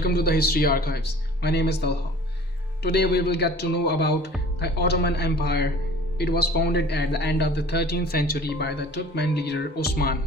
welcome to the History Archives. My name is Talha. Today we will get to know about the Ottoman Empire. It was founded at the end of the 13th century by the Turkmen leader Osman.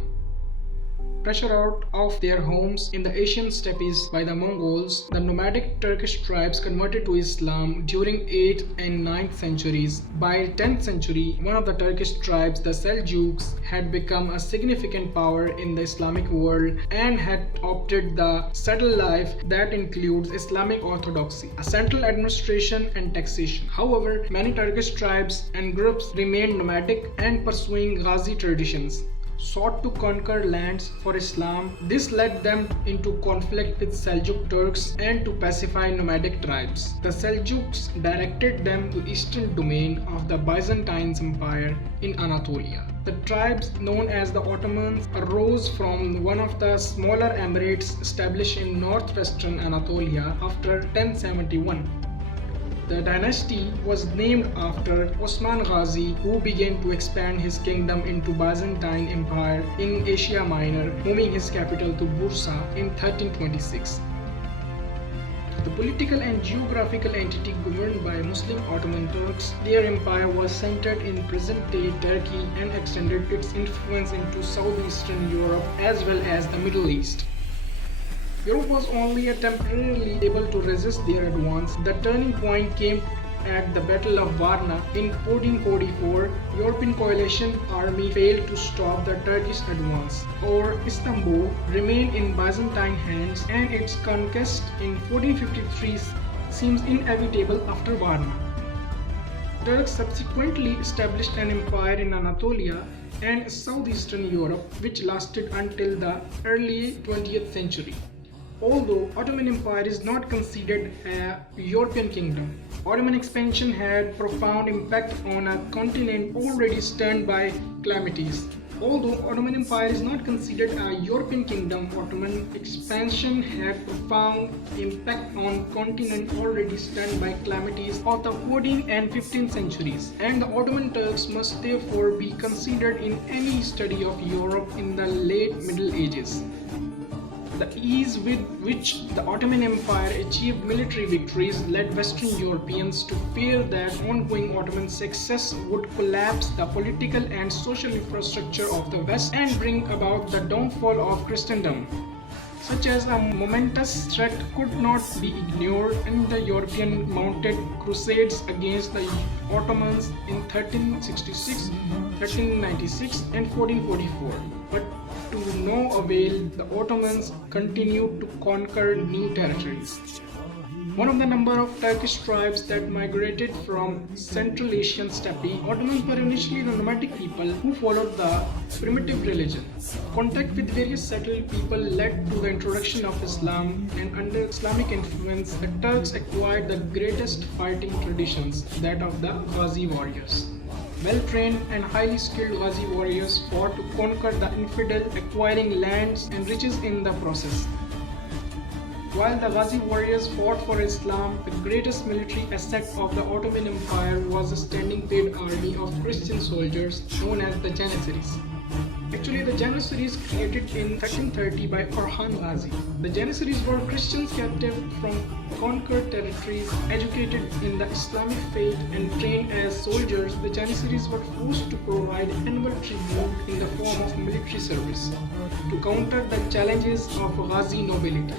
Pressured out of their homes in the Asian steppes by the Mongols, the nomadic Turkish tribes converted to Islam during 8th and 9th centuries. By 10th century, one of the Turkish tribes, the Seljuks, had become a significant power in the Islamic world and had adopted the settled life that includes Islamic orthodoxy, a central administration and taxation. However, many Turkish tribes and groups remained nomadic and pursuing Ghazi traditions sought to conquer lands for Islam. This led them into conflict with Seljuk Turks and to pacify nomadic tribes. The Seljuks directed them to eastern domain of the Byzantine Empire in Anatolia. The tribes known as the Ottomans arose from one of the smaller emirates established in northwestern Anatolia after 1071. The dynasty was named after Osman Ghazi, who began to expand his kingdom into Byzantine Empire in Asia Minor, moving his capital to Bursa in 1326. The political and geographical entity governed by Muslim Ottoman Turks, their empire was centered in present-day Turkey and extended its influence into southeastern Europe as well as the Middle East. Europe was only temporarily able to resist their advance. The turning point came at the Battle of Varna in 1444. European coalition army failed to stop the Turkish advance, or Istanbul remained in Byzantine hands, and its conquest in 1453 seems inevitable after Varna. Turks subsequently established an empire in Anatolia and southeastern Europe, which lasted until the early 20th century. Although Ottoman Empire is not considered a European kingdom, Ottoman expansion had profound impact on a continent already stunned by calamities. Although Ottoman Empire is not considered a European kingdom, Ottoman expansion had profound impact on continent already stunned by calamities of the 14th and 15th centuries, and the Ottoman Turks must therefore be considered in any study of Europe in the late Middle Ages. The ease with which the Ottoman Empire achieved military victories led Western Europeans to fear that ongoing Ottoman success would collapse the political and social infrastructure of the West and bring about the downfall of Christendom. Such as a momentous threat could not be ignored, and the European mounted crusades against the Ottomans in 1366, 1396 and 1444. But to no avail, the Ottomans continued to conquer new territories. One of the number of Turkish tribes that migrated from Central Asian steppe, Ottomans were initially the nomadic people who followed the primitive religion. Contact with various settled people led to the introduction of Islam, and under Islamic influence, the Turks acquired the greatest fighting traditions, that of the Ghazi warriors. Well-trained and highly skilled Ghazi warriors fought to conquer the infidel, acquiring lands and riches in the process. While the Ghazi warriors fought for Islam, the greatest military asset of the Ottoman Empire was a standing paid army of Christian soldiers known as the Janissaries. Actually, the Janissaries created in 1330 by Orhan Ghazi. The Janissaries were Christians captive from conquered territories, educated in the Islamic faith and trained as soldiers. The Janissaries were forced to provide annual tribute in the form of military service to counter the challenges of Ghazi nobility.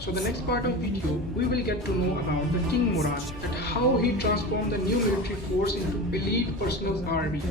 So the next part of video, we will get to know about the King Murad, and how he transformed the new military force into elite personal army.